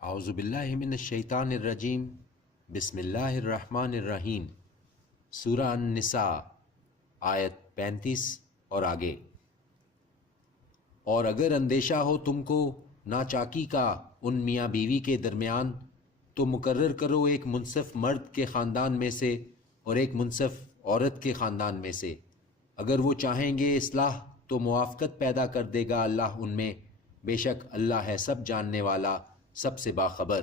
اعوذ باللہ من الشیطان الرجیم بسم اللہ الرحمن الرحیم سورہ النساء آیت 35 اور آگے۔ اور اگر اندیشہ ہو تم کو ناچاکی کا ان میاں بیوی کے درمیان تو مقرر کرو ایک منصف مرد کے خاندان میں سے اور ایک منصف عورت کے خاندان میں سے، اگر وہ چاہیں گے اصلاح تو موافقت پیدا کر دے گا اللہ ان میں، بے شک اللہ ہے سب جاننے والا، سب سے باخبر۔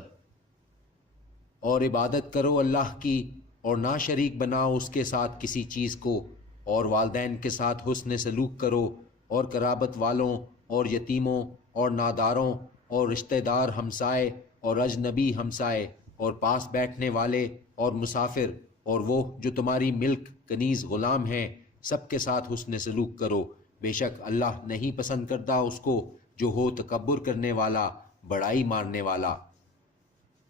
اور عبادت کرو اللہ کی اور نہ شریک بناؤ اس کے ساتھ کسی چیز کو، اور والدین کے ساتھ حسن سلوک کرو، اور قرابت والوں اور یتیموں اور ناداروں اور رشتہ دار ہمسائے اور اجنبی ہمسائے اور پاس بیٹھنے والے اور مسافر اور وہ جو تمہاری ملک کنیز غلام ہیں، سب کے ساتھ حسن سلوک کرو، بے شک اللہ نہیں پسند کرتا اس کو جو ہو تکبر کرنے والا، بڑائی مارنے والا۔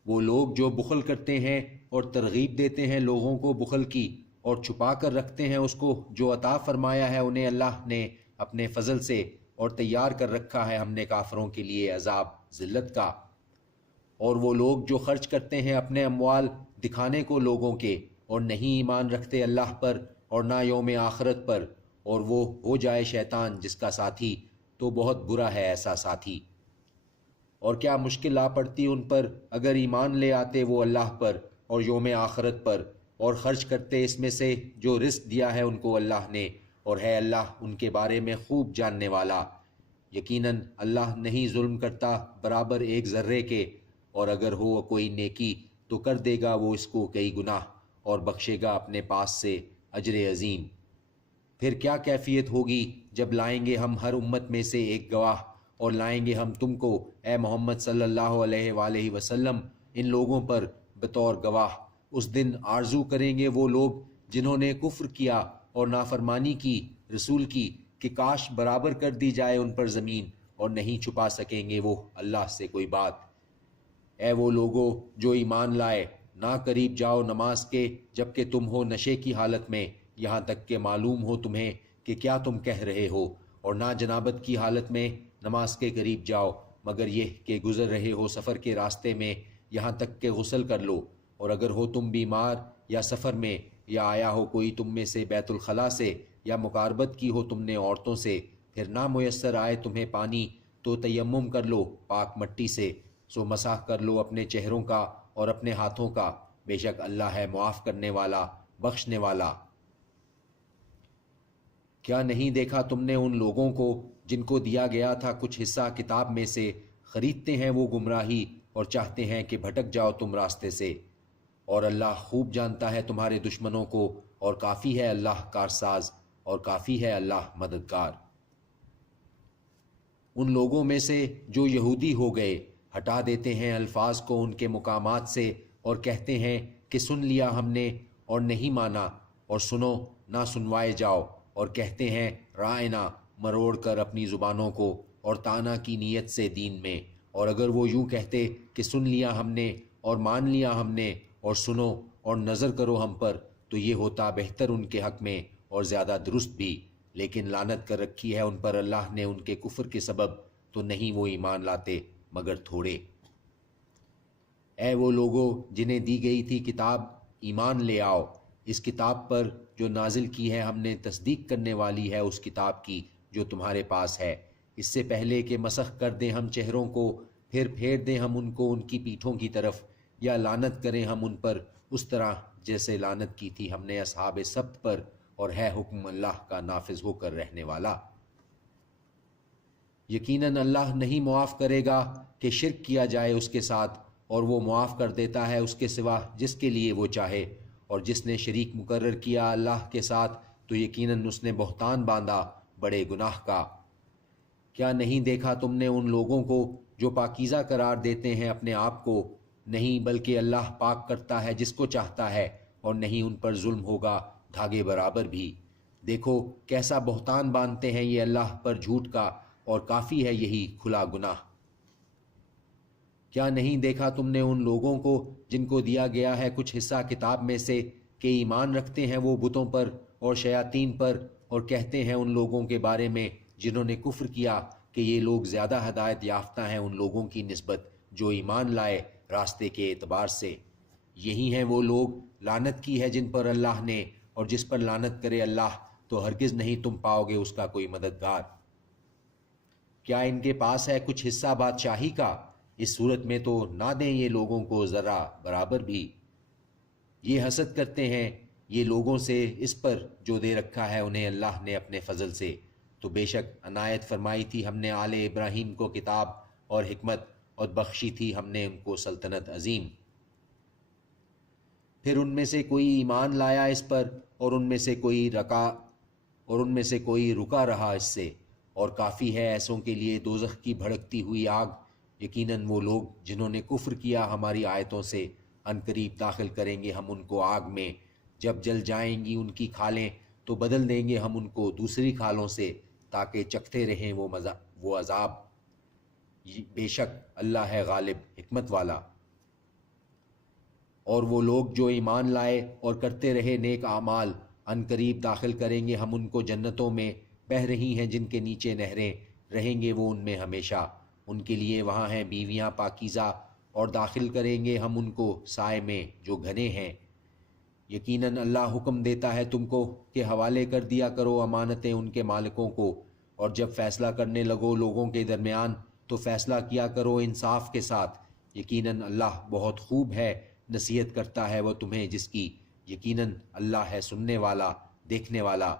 وہ لوگ جو بخل کرتے ہیں اور ترغیب دیتے ہیں لوگوں کو بخل کی، اور چھپا کر رکھتے ہیں اس کو جو عطا فرمایا ہے انہیں اللہ نے اپنے فضل سے، اور تیار کر رکھا ہے ہم نے کافروں کے لیے عذاب ذلت کا۔ اور وہ لوگ جو خرچ کرتے ہیں اپنے اموال دکھانے کو لوگوں کے، اور نہیں ایمان رکھتے اللہ پر اور نہ یوم آخرت پر، اور وہ ہو جائے شیطان جس کا ساتھی، تو بہت برا ہے ایسا ساتھی۔ اور کیا مشکل آ پڑتی ان پر اگر ایمان لے آتے وہ اللہ پر اور یوم آخرت پر، اور خرچ کرتے اس میں سے جو رزق دیا ہے ان کو اللہ نے، اور ہے اللہ ان کے بارے میں خوب جاننے والا۔ یقیناً اللہ نہیں ظلم کرتا برابر ایک ذرے کے، اور اگر ہو کوئی نیکی تو کر دے گا وہ اس کو کئی گناہ، اور بخشے گا اپنے پاس سے اجر عظیم۔ پھر کیا کیفیت ہوگی جب لائیں گے ہم ہر امت میں سے ایک گواہ، اور لائیں گے ہم تم کو اے محمد صلی اللہ علیہ وآلہ وسلم ان لوگوں پر بطور گواہ۔ اس دن آرزو کریں گے وہ لوگ جنہوں نے کفر کیا اور نافرمانی کی رسول کی کہ کاش برابر کر دی جائے ان پر زمین، اور نہیں چھپا سکیں گے وہ اللہ سے کوئی بات۔ اے وہ لوگو جو ایمان لائے، نہ قریب جاؤ نماز کے جبکہ تم ہو نشے کی حالت میں، یہاں تک کہ معلوم ہو تمہیں کہ کیا تم کہہ رہے ہو، اور نہ جنابت کی حالت میں نماز کے قریب جاؤ مگر یہ کہ گزر رہے ہو سفر کے راستے میں، یہاں تک کہ غسل کر لو، اور اگر ہو تم بیمار یا سفر میں، یا آیا ہو کوئی تم میں سے بیت الخلاء سے، یا مقاربت کی ہو تم نے عورتوں سے، پھر نہ میسر آئے تمہیں پانی تو تیمم کر لو پاک مٹی سے، سو مسح کر لو اپنے چہروں کا اور اپنے ہاتھوں کا، بے شک اللہ ہے معاف کرنے والا بخشنے والا۔ کیا نہیں دیکھا تم نے ان لوگوں کو جن کو دیا گیا تھا کچھ حصہ کتاب میں سے، خریدتے ہیں وہ گمراہی اور چاہتے ہیں کہ بھٹک جاؤ تم راستے سے، اور اللہ خوب جانتا ہے تمہارے دشمنوں کو، اور کافی ہے اللہ کارساز، اور کافی ہے اللہ مددگار۔ ان لوگوں میں سے جو یہودی ہو گئے ہٹا دیتے ہیں الفاظ کو ان کے مقامات سے، اور کہتے ہیں کہ سن لیا ہم نے اور نہیں مانا، اور سنو نہ سنوائے جاؤ، اور کہتے ہیں رائنا مروڑ کر اپنی زبانوں کو اور تانا کی نیت سے دین میں۔ اور اگر وہ یوں کہتے کہ سن لیا ہم نے اور مان لیا ہم نے، اور سنو اور نظر کرو ہم پر، تو یہ ہوتا بہتر ان کے حق میں اور زیادہ درست بھی، لیکن لعنت کر رکھی ہے ان پر اللہ نے ان کے کفر کے سبب، تو نہیں وہ ایمان لاتے مگر تھوڑے۔ اے وہ لوگو جنہیں دی گئی تھی کتاب، ایمان لے آؤ اس کتاب پر جو نازل کی ہے ہم نے، تصدیق کرنے والی ہے اس کتاب کی جو تمہارے پاس ہے، اس سے پہلے کہ مسخ کر دیں ہم چہروں کو، پھر پھیر دیں ہم ان کو ان کی پیٹھوں کی طرف، یا لعنت کریں ہم ان پر اس طرح جیسے لعنت کی تھی ہم نے اصحاب سبت پر، اور ہے حکم اللہ کا نافذ ہو کر رہنے والا۔ یقیناً اللہ نہیں معاف کرے گا کہ شرک کیا جائے اس کے ساتھ، اور وہ معاف کر دیتا ہے اس کے سوا جس کے لیے وہ چاہے، اور جس نے شریک مقرر کیا اللہ کے ساتھ تو یقیناً اس نے بہتان باندھا بڑے گناہ کا۔ کیا نہیں دیکھا تم نے ان لوگوں کو جو پاکیزہ قرار دیتے ہیں اپنے آپ کو؟ نہیں بلکہ اللہ پاک کرتا ہے جس کو چاہتا ہے، اور نہیں ان پر ظلم ہوگا دھاگے برابر بھی۔ دیکھو کیسا بہتان باندھتے ہیں یہ اللہ پر جھوٹ کا، اور کافی ہے یہی کھلا گناہ۔ کیا نہیں دیکھا تم نے ان لوگوں کو جن کو دیا گیا ہے کچھ حصہ کتاب میں سے کہ ایمان رکھتے ہیں وہ بتوں پر اور شیاطین پر، اور کہتے ہیں ان لوگوں کے بارے میں جنہوں نے کفر کیا کہ یہ لوگ زیادہ ہدایت یافتہ ہیں ان لوگوں کی نسبت، جو ایمان لائے راستے کے اعتبار سے۔ یہی ہیں وہ لوگ لعنت کی ہے جن پر اللہ نے، اور جس پر لعنت کرے اللہ تو ہرگز نہیں تم پاؤ گے اس کا کوئی مددگار۔ کیا ان کے پاس ہے کچھ حصہ بادشاہی کا؟ اس صورت میں تو نہ دیں یہ لوگوں کو ذرا برابر بھی۔ یہ حسد کرتے ہیں یہ لوگوں سے اس پر جو دے رکھا ہے انہیں اللہ نے اپنے فضل سے، تو بے شک عنایت فرمائی تھی ہم نے آل ابراہیم کو کتاب اور حکمت، اور بخشی تھی ہم نے ان کو سلطنت عظیم۔ پھر ان میں سے کوئی ایمان لایا اس پر، اور ان میں سے کوئی رکا رہا اس سے، اور کافی ہے ایسوں کے لیے دوزخ کی بھڑکتی ہوئی آگ۔ یقیناً وہ لوگ جنہوں نے کفر کیا ہماری آیتوں سے، ان قریب داخل کریں گے ہم ان کو آگ میں، جب جل جائیں گی ان کی کھالیں تو بدل دیں گے ہم ان کو دوسری کھالوں سے، تاکہ چکھتے رہیں وہ عذاب۔ بے شک اللہ ہے غالب حکمت والا۔ اور وہ لوگ جو ایمان لائے اور کرتے رہے نیک اعمال، ان قریب داخل کریں گے ہم ان کو جنتوں میں، بہہ رہی ہیں جن کے نیچے نہریں، رہیں گے وہ ان میں ہمیشہ، ان کے لیے وہاں ہیں بیویاں پاکیزہ، اور داخل کریں گے ہم ان کو سائے میں جو گھنے ہیں۔ یقیناً اللہ حکم دیتا ہے تم کو کہ حوالے کر دیا کرو امانتیں ان کے مالکوں کو، اور جب فیصلہ کرنے لگو لوگوں کے درمیان تو فیصلہ کیا کرو انصاف کے ساتھ۔ یقیناً اللہ بہت خوب ہے، نصیحت کرتا ہے وہ تمہیں جس کی، یقیناً اللہ ہے سننے والا دیکھنے والا۔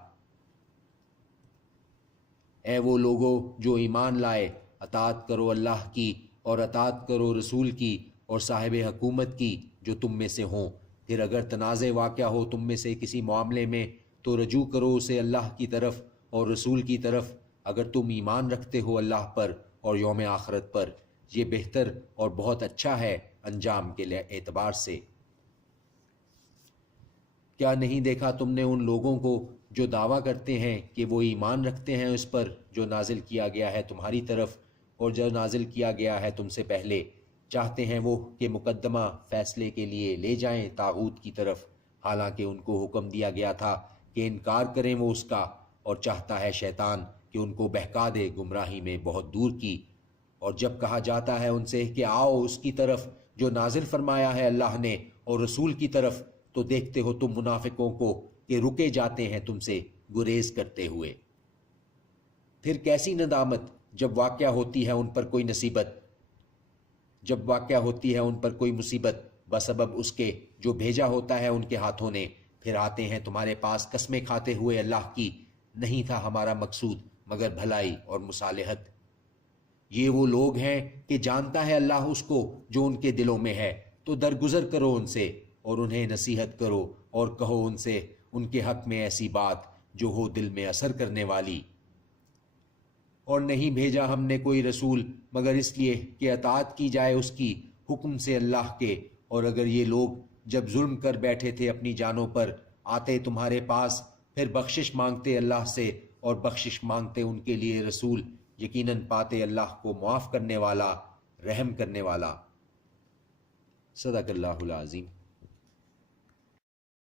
اے وہ لوگو جو ایمان لائے، اطاعت کرو اللہ کی اور اطاعت کرو رسول کی اور صاحب حکومت کی جو تم میں سے ہوں۔ پھر اگر تنازع واقع ہو تم میں سے کسی معاملے میں تو رجوع کرو اسے اللہ کی طرف اور رسول کی طرف، اگر تم ایمان رکھتے ہو اللہ پر اور یوم آخرت پر، یہ بہتر اور بہت اچھا ہے انجام کے اعتبار سے۔ کیا نہیں دیکھا تم نے ان لوگوں کو جو دعویٰ کرتے ہیں کہ وہ ایمان رکھتے ہیں اس پر جو نازل کیا گیا ہے تمہاری طرف اور جو نازل کیا گیا ہے تم سے پہلے، چاہتے ہیں وہ کہ مقدمہ فیصلے کے لیے لے جائیں طاغوت کی طرف، حالانکہ ان کو حکم دیا گیا تھا کہ انکار کریں وہ اس کا، اور چاہتا ہے شیطان کہ ان کو بہکا دے گمراہی میں بہت دور کی۔ اور جب کہا جاتا ہے ان سے کہ آؤ اس کی طرف جو نازل فرمایا ہے اللہ نے اور رسول کی طرف، تو دیکھتے ہو تم منافقوں کو کہ رکے جاتے ہیں تم سے گریز کرتے ہوئے۔ پھر کیسی ندامت جب واقع ہوتی ہے ان پر کوئی مصیبت بسبب اس کے جو بھیجا ہوتا ہے ان کے ہاتھوں نے، پھر آتے ہیں تمہارے پاس قسمیں کھاتے ہوئے اللہ کی، نہیں تھا ہمارا مقصود مگر بھلائی اور مصالحت۔ یہ وہ لوگ ہیں کہ جانتا ہے اللہ اس کو جو ان کے دلوں میں ہے، تو درگزر کرو ان سے اور انہیں نصیحت کرو اور کہو ان سے ان کے حق میں ایسی بات جو ہو دل میں اثر کرنے والی۔ اور نہیں بھیجا ہم نے کوئی رسول مگر اس لیے کہ اطاعت کی جائے اس کی حکم سے اللہ کے، اور اگر یہ لوگ جب ظلم کر بیٹھے تھے اپنی جانوں پر آتے تمہارے پاس، پھر بخشش مانگتے اللہ سے اور بخشش مانگتے ان کے لیے رسول، یقیناً پاتے اللہ کو معاف کرنے والا رحم کرنے والا۔ صدق اللہ العظیم۔